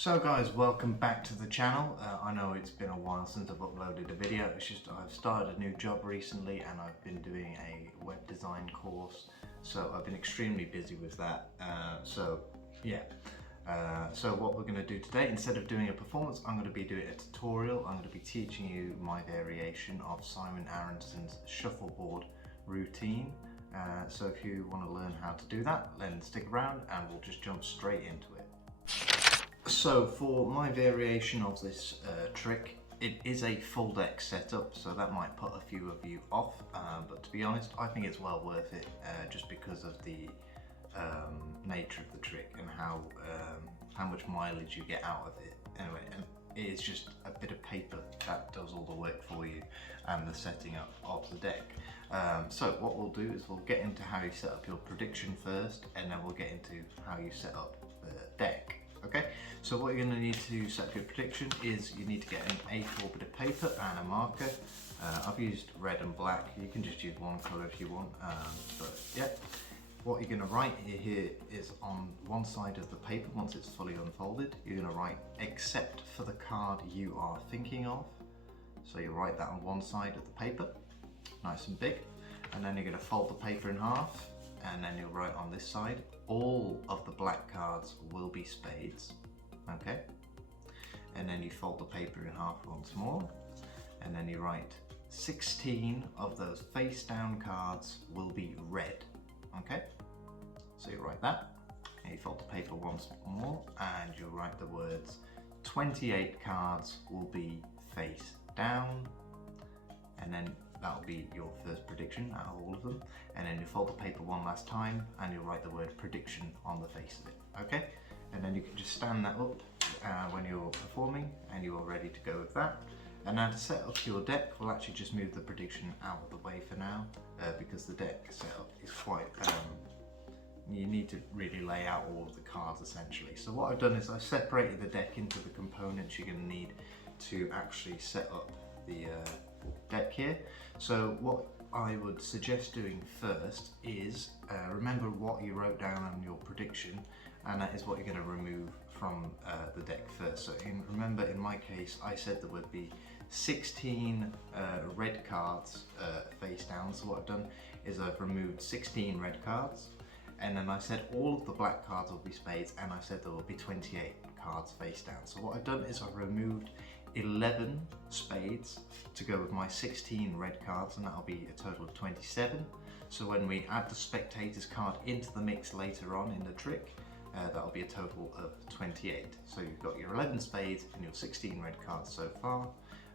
So guys, welcome back to the channel. I know it's been a while since I've uploaded a video. It's just I've started a new job recently and I've been doing a web design course. So I've been extremely busy with that. So what we're going to do today, instead of doing a performance, I'm going to be doing a tutorial. I'm going to be teaching you my variation of Simon Aronson's shuffleboard routine. So if you want to learn how to do that, then stick around and we'll just jump straight into it. So for my variation of this trick, it is a full deck setup, so that might put a few of you off, but to be honest, I think it's well worth it just because of the nature of the trick and how much mileage you get out of it. Anyway, and it is just a bit of paper that does all the work for you and the setting up of the deck. So what we'll do is we'll get into how you set up your prediction first, and then we'll get into how you set up the deck. Okay, so what you're going to need to set up your prediction is you need to get an A4 bit of paper and a marker. I've used red and black. You can just use one colour if you want, but yeah. What you're going to write here is on one side of the paper, once it's fully unfolded, you're going to write except for the card you are thinking of. So you write that on one side of the paper, nice and big, and then you're going to fold the paper in half, and then you'll write on this side, all of the black cards will be spades, okay? And then you fold the paper in half once more, and then you write 16 of those face down cards will be red, okay? So you write that, and you fold the paper once more, and you'll write the words 28 cards will be face down, and then that'll be your first prediction out of all of them. And then you fold the paper one last time and you'll write the word prediction on the face of it, okay? And then you can just stand that up when you're performing and you're ready to go with that. And now to set up your deck, we'll actually just move the prediction out of the way for now because the deck setup is quite, you need to really lay out all of the cards essentially. So what I've done is I've separated the deck into the components you're going to need to actually set up the deck here. So what I would suggest doing first is remember what you wrote down on your prediction, and that is what you're going to remove from the deck first. So remember, in my case, I said there would be 16 red cards face down. So what I've done is I've removed 16 red cards, and then I said all of the black cards will be spades, and I said there will be 28 cards face down. So what I've done is I've removed 11 spades to go with my 16 red cards, and that'll be a total of 27. So when we add the spectator's card into the mix later on in the trick, that'll be a total of 28. So you've got your 11 spades and your 16 red cards so far,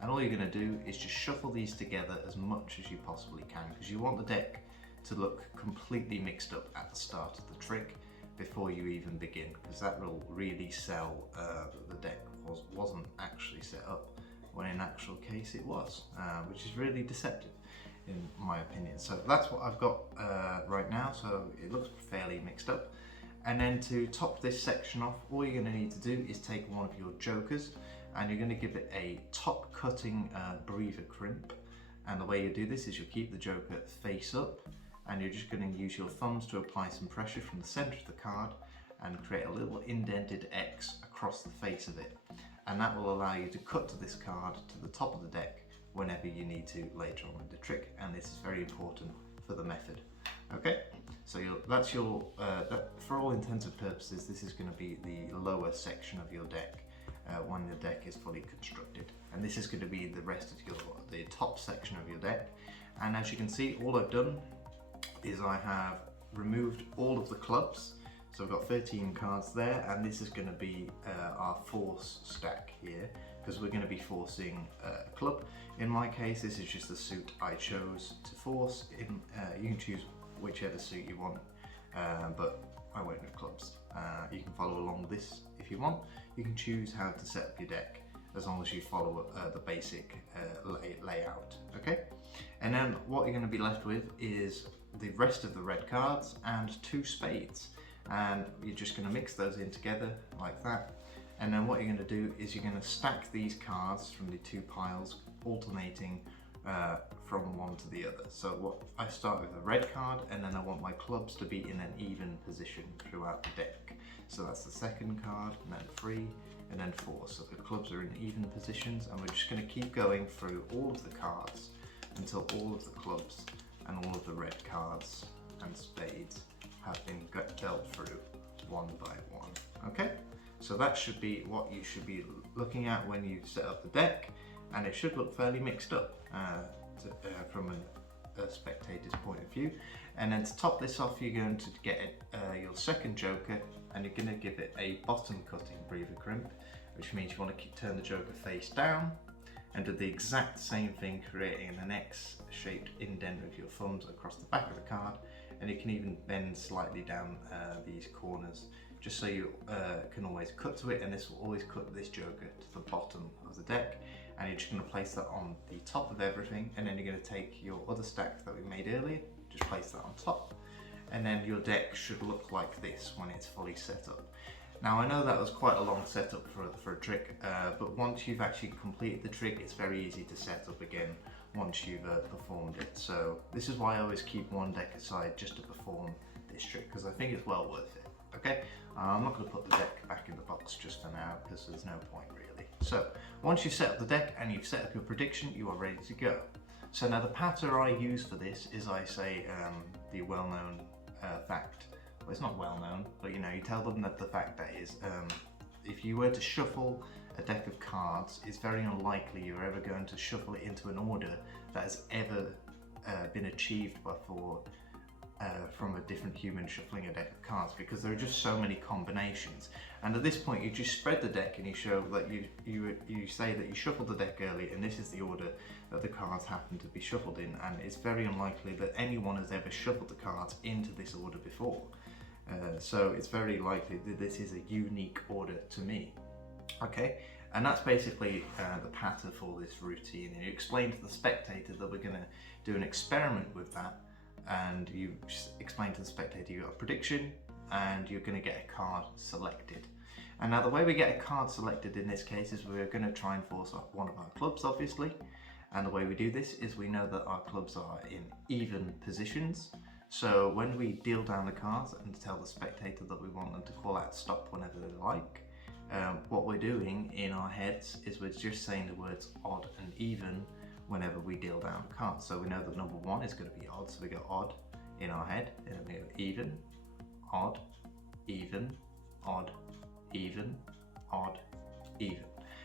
and all you're going to do is just shuffle these together as much as you possibly can, because you want the deck to look completely mixed up at the start of the trick before you even begin, because that will really sell that the deck wasn't actually set up, when in actual case it was, which is really deceptive in my opinion. So that's what I've got right now, so it looks fairly mixed up. And then to top this section off, all you're going to need to do is take one of your jokers and you're going to give it a top cutting breather crimp, and the way you do this is you keep the joker face up and you're just going to use your thumbs to apply some pressure from the center of the card and create a little indented X across the face of it, and that will allow you to cut to this card to the top of the deck whenever you need to later on in the trick, and this is very important for the method. Okay, so that's your for all intents and purposes, this is going to be the lower section of your deck when the deck is fully constructed, and this is going to be the rest of the top section of your deck. And as you can see, all I've done is I have removed all of the clubs. So we've got 13 cards there, and this is going to be our force stack here, because we're going to be forcing a club. In my case, this is just the suit I chose to force. You can choose whichever suit you want, but I went with clubs. You can follow along this if you want. You can choose how to set up your deck as long as you follow the basic layout, okay? And then what you're going to be left with is the rest of the red cards and 2 spades. And you're just going to mix those in together like that, and then what you're going to do is you're going to stack these cards from the 2 piles, alternating from one to the other. So what I start with a red card, and then I want my clubs to be in an even position throughout the deck. So that's the second card, and then 3, and then 4. So the clubs are in even positions, and we're just going to keep going through all of the cards until all of the clubs and all of the red cards and spades have been dealt through one by one. Okay, so that should be what you should be looking at when you set up the deck, and it should look fairly mixed up from a spectator's point of view. And then to top this off, you're going to get your second joker, and you're going to give it a bottom cutting breather crimp, which means you want to turn the joker face down and do the exact same thing, creating an X shaped indent with your thumbs across the back of the card, and you can even bend slightly down these corners just so you can always cut to it, and this will always cut this joker to the bottom of the deck. And you're just going to place that on the top of everything, and then you're going to take your other stack that we made earlier, just place that on top, and then your deck should look like this when it's fully set up. Now I know that was quite a long setup for a trick, but once you've actually completed the trick, it's very easy to set up again once you've performed it. So this is why I always keep one deck aside just to perform this trick, because I think it's well worth it. Okay, I'm not going to put the deck back in the box just for now, because there's no point really. So once you've set up the deck and you've set up your prediction, you are ready to go. So now the patter I use for this is I say the well-known fact. Well, it's not well known, but you tell them that the fact that is, if you were to shuffle a deck of cards, it's very unlikely you're ever going to shuffle it into an order that has ever been achieved before from a different human shuffling a deck of cards, because there are just so many combinations. And at this point, you just spread the deck and you show that you say that you shuffled the deck early, and this is the order that the cards happen to be shuffled in, and it's very unlikely that anyone has ever shuffled the cards into this order before. So it's very likely that this is a unique order to me. Okay, and that's basically the pattern for this routine. And you explain to the spectator that we're going to do an experiment with that, and you explain to the spectator you got a prediction and you're going to get a card selected. And now the way we get a card selected in this case is we're going to try and force up one of our clubs, obviously. And the way we do this is we know that our clubs are in even positions. So when we deal down the cards and tell the spectator that we want them to call out stop whenever they like, what we're doing in our heads is we're just saying the words odd and even whenever we deal down cards. So we know that number 1 is going to be odd, so we go odd in our head, and then we go even, odd, even, odd, even, odd, even.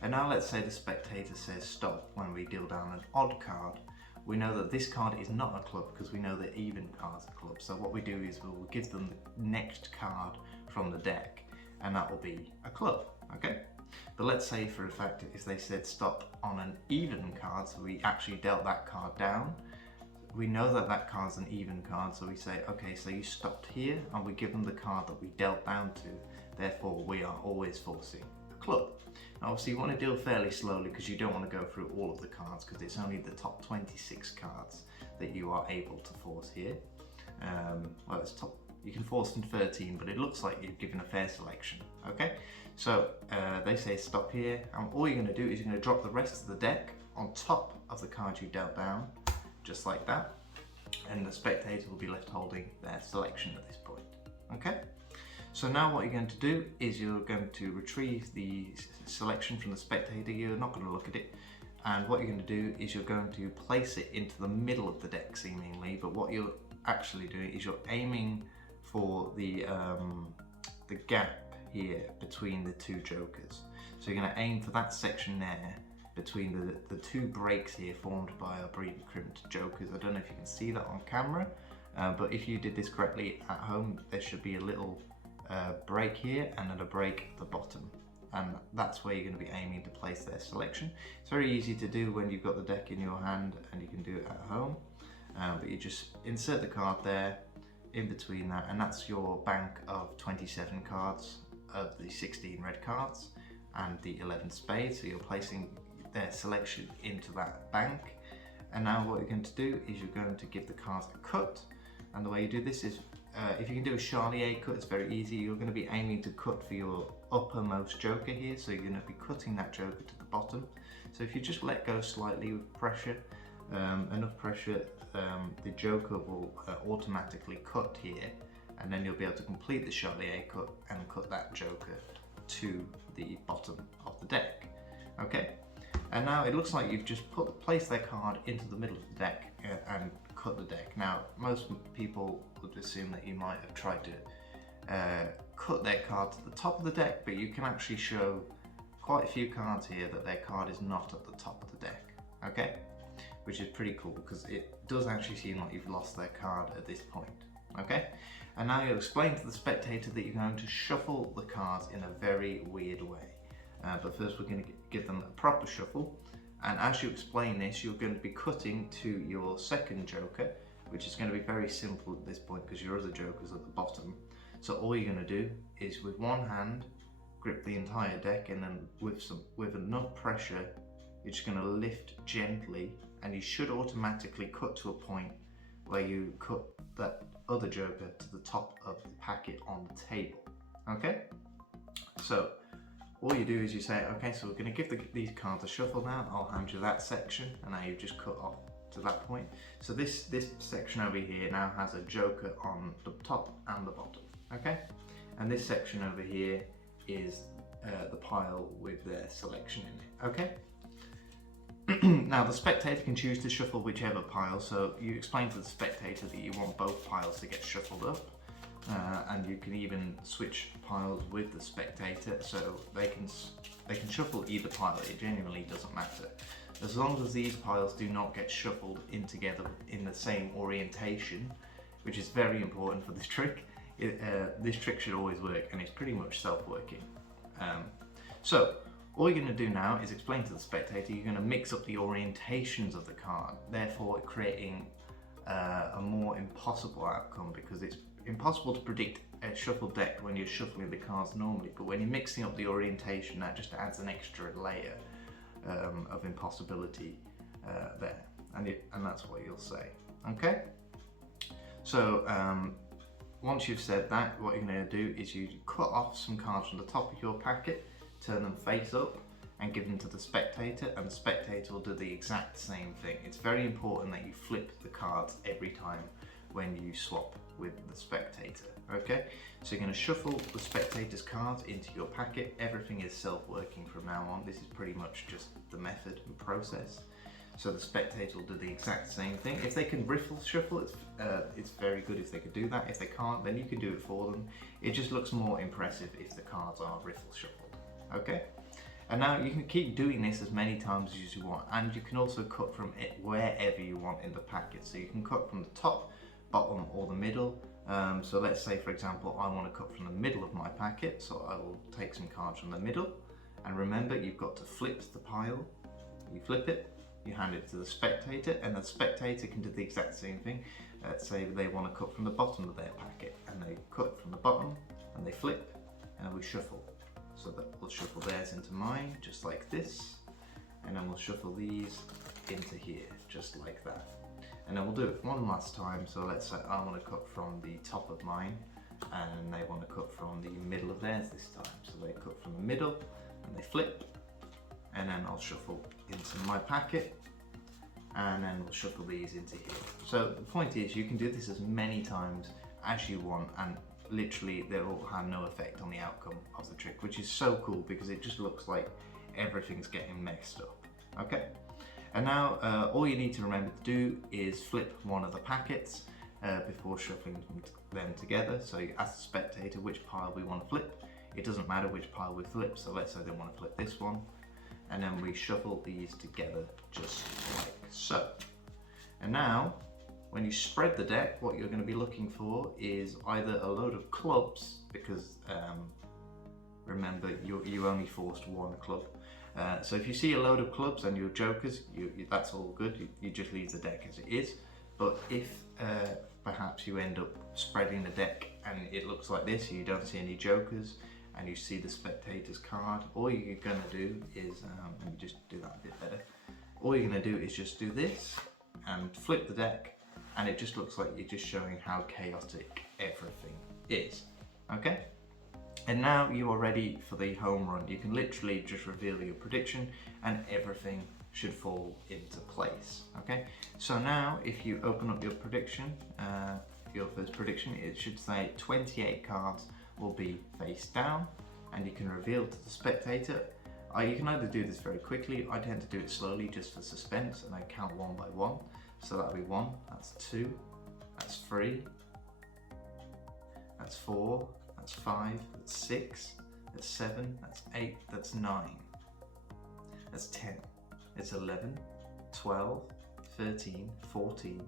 And now let's say the spectator says stop when we deal down an odd card. We know that this card is not a club because we know that even cards are clubs. So what we do is we'll give them the next card from the deck, and that will be a club, okay? But let's say for a fact if they said stop on an even card, so we actually dealt that card down, we know that that card's an even card, so we say, okay, so you stopped here, and we give them the card that we dealt down to, therefore we are always forcing a club. Now obviously you want to deal fairly slowly because you don't want to go through all of the cards, because it's only the top 26 cards that you are able to force here. Well, it's top, you can force them 13, but it looks like you've given a fair selection, okay? So they say stop here, and all you're going to do is you're going to drop the rest of the deck on top of the card you dealt down, just like that, and the spectator will be left holding their selection at this point, okay? So now what you're going to do is you're going to retrieve the selection from the spectator. You're not going to look at it, and what you're going to do is you're going to place it into the middle of the deck seemingly, but what you're actually doing is you're aiming for the gap here between the two jokers. So you're going to aim for that section there between the two breaks here formed by our breather crimped jokers. I don't know if you can see that on camera, but if you did this correctly at home, there should be a little break here and then a break at the bottom, and that's where you're going to be aiming to place their selection. It's very easy to do when you've got the deck in your hand, and you can do it at home, but you just insert the card there in between that, and that's your bank of 27 cards of the 16 red cards and the 11 spades. So you're placing their selection into that bank, and now what you're going to do is you're going to give the cards a cut. And the way you do this is if you can do a Charlier cut, it's very easy. You're going to be aiming to cut for your uppermost joker here, so you're going to be cutting that joker to the bottom. So if you just let go slightly with pressure, enough pressure, the joker will automatically cut here, and then you'll be able to complete the Charlier cut and cut that joker to the bottom of the deck. Okay, and now it looks like you've just placed their card into the middle of the deck and cut the deck. Now most people would assume that you might have tried to cut their card to the top of the deck, but you can actually show quite a few cards here that their card is not at the top of the deck. Okay, which is pretty cool because it does actually seem like you've lost their card at this point. Okay, and now you'll explain to the spectator that you're going to shuffle the cards in a very weird way. But first we're going to give them a proper shuffle, and as you explain this, you're going to be cutting to your second joker, which is going to be very simple at this point because your other joker's at the bottom. So all you're going to do is with one hand grip the entire deck, and then with enough pressure you're just going to lift gently, and you should automatically cut to a point where you cut that other joker to the top of the packet on the table. Okay, so all you do is you say, okay, so we're going to give these cards a shuffle now. I'll hand you that section, and now you've just cut off to that point. So this section over here now has a joker on the top and the bottom. Okay, and this section over here is the pile with their selection in it. Okay. Now the spectator can choose to shuffle whichever pile, so you explain to the spectator that you want both piles to get shuffled up, and you can even switch piles with the spectator, so they can shuffle either pile. It genuinely doesn't matter, as long as these piles do not get shuffled in together in the same orientation, which is very important for this trick. This trick should always work, and it's pretty much self-working. So all you're going to do now is explain to the spectator you're going to mix up the orientations of the card, therefore creating a more impossible outcome, because it's impossible to predict a shuffled deck when you're shuffling the cards normally, but when you're mixing up the orientation, that just adds an extra layer of impossibility there, and that's what you'll say. Okay, so once you've said that, what you're going to do is you cut off some cards from the top of your packet, turn them face up and give them to the spectator, and the spectator will do the exact same thing. It's very important that you flip the cards every time when you swap with the spectator. Okay, so you're going to shuffle the spectator's cards into your packet. Everything is self-working from now on. This is pretty much just the method and process. So the spectator will do the exact same thing. If they can riffle shuffle, it's very good if they could do that. If they can't, then you can do it for them. It just looks more impressive if the cards are riffle shuffled. Okay, and now you can keep doing this as many times as you want, and you can also cut from it wherever you want in the packet. So you can cut from the top, bottom, or the middle. So let's say, for example, I want to cut from the middle of my packet, so I will take some cards from the middle, and remember, you've got to flip the pile. You flip it, you hand it to the spectator, and the spectator can do the exact same thing. Let's say they want to cut from the bottom of their packet, and they cut from the bottom, and they flip, and we shuffle. So that we'll shuffle theirs into mine, just like this, and then we'll shuffle these into here, just like that. And then we'll do it one last time. So let's say I want to cut from the top of mine, and they want to cut from the middle of theirs this time. So they cut from the middle, and they flip, and then I'll shuffle into my packet, and then we'll shuffle these into here. So the point is, you can do this as many times as you want, and literally they will have no effect on the outcome of the trick, which is so cool because it just looks like everything's getting messed up. Okay, and now all you need to remember to do is flip one of the packets before shuffling them together. So you ask the spectator which pile we want to flip. It doesn't matter which pile we flip, so let's say they want to flip this one, and then we shuffle these together just like so. And now when you spread the deck, what you're going to be looking for is either a load of clubs, because remember you only forced one club. So if you see a load of clubs and your jokers, that's all good. You just leave the deck as it is. But if perhaps you end up spreading the deck and it looks like this, you don't see any jokers, and you see the spectator's card, all you're going to do is, let me just do that a bit better. All you're going to do is just do this and flip the deck, and it just looks like you're just showing how chaotic everything is. Okay? And now you are ready for the home run. You can literally just reveal your prediction and everything should fall into place. Okay? So now if you open up your prediction, your first prediction, it should say 28 cards will be face down, and you can reveal to the spectator. You can either do this very quickly. I tend to do it slowly just for suspense, and I count one by one. So that'll be 1, that's 2, that's 3, that's 4, that's 5, that's 6, that's 7, that's 8, that's 9, that's 10, it's 11, 12, 13, 14,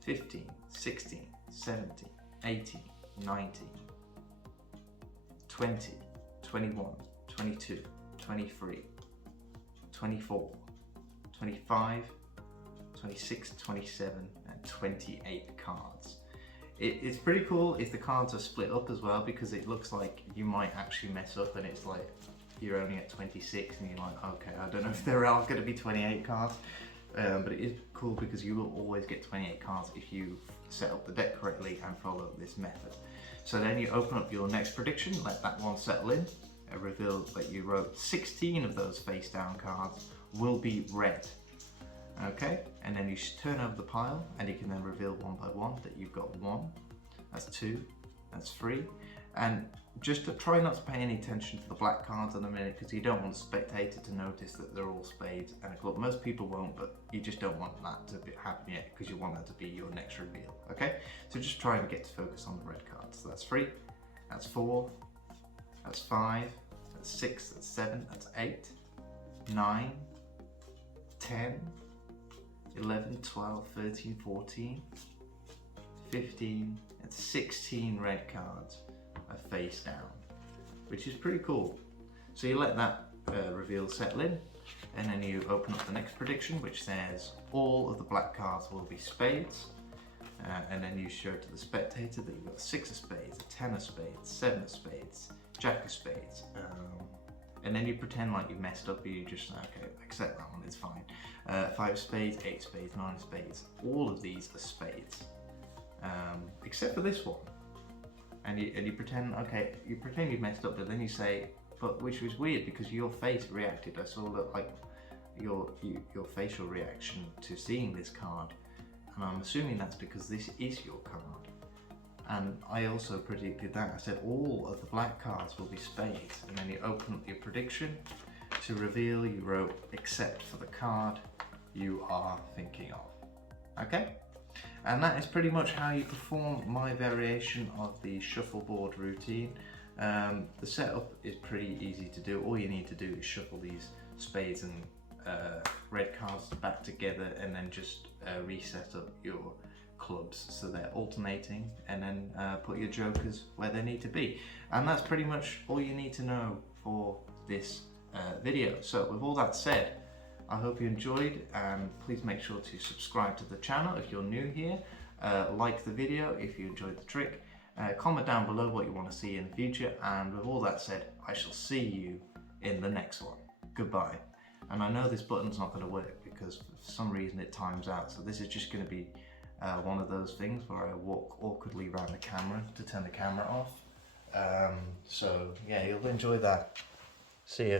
15, 16, 17, 18, 19, 20, 21, 22, 23, 24, 25, 26, 27 and 28 cards. It's pretty cool if the cards are split up as well, because it looks like you might actually mess up and it's like you're only at 26 and you're like, okay, I don't know if there are going to be 28 cards. But it is cool because you will always get 28 cards if you set up the deck correctly and follow this method. So then you open up your next prediction, let that one settle in, and reveal that you wrote 16 of those face down cards will be red. Okay, and then you turn over the pile and you can then reveal one by one that you've got 1, that's 2, that's 3, and just to try not to pay any attention to the black cards in a minute, because you don't want the spectator to notice that they're all spades and a club. Most people won't, but you just don't want that to happen yet, because you want that to be your next reveal. Okay, so just try and get to focus on the red cards. So that's 3, that's 4, that's 5, that's 6, that's 7, that's 8, 9, 10, 11, 12, 13, 14, 15, and 16 red cards are face down, which is pretty cool. So you let that reveal settle in, and then you open up the next prediction, which says all of the black cards will be spades, and then you show to the spectator that you've got 6 of spades, a 10 of spades, 7 of spades, jack of spades, and then you pretend like you messed up, and you just, okay, accept that one, it's fine. 5 spades, 8 spades, 9 spades, all of these are spades, except for this one. And you pretend, okay, you pretend you've messed up, but then you say, but which was weird because your face reacted. I saw that, like, your facial reaction to seeing this card, and I'm assuming that's because this is your card. And I also predicted that. I said all of the black cards will be spades, and then you open up your prediction to reveal you wrote except for the card you are thinking of. Okay? And that is pretty much how you perform my variation of the shuffleboard routine. The setup is pretty easy to do. All you need to do is shuffle these spades and red cards back together, and then just reset up your clubs so they're alternating, and then put your jokers where they need to be. And that's pretty much all you need to know for this video. So with all that said, I hope you enjoyed, and please make sure to subscribe to the channel if you're new here, like the video if you enjoyed the trick, comment down below what you want to see in the future, and with all that said, I shall see you in the next one. Goodbye. And I know this button's not going to work because for some reason it times out, so this is just going to be one of those things where I walk awkwardly around the camera to turn the camera off. So yeah, you'll enjoy that. See ya.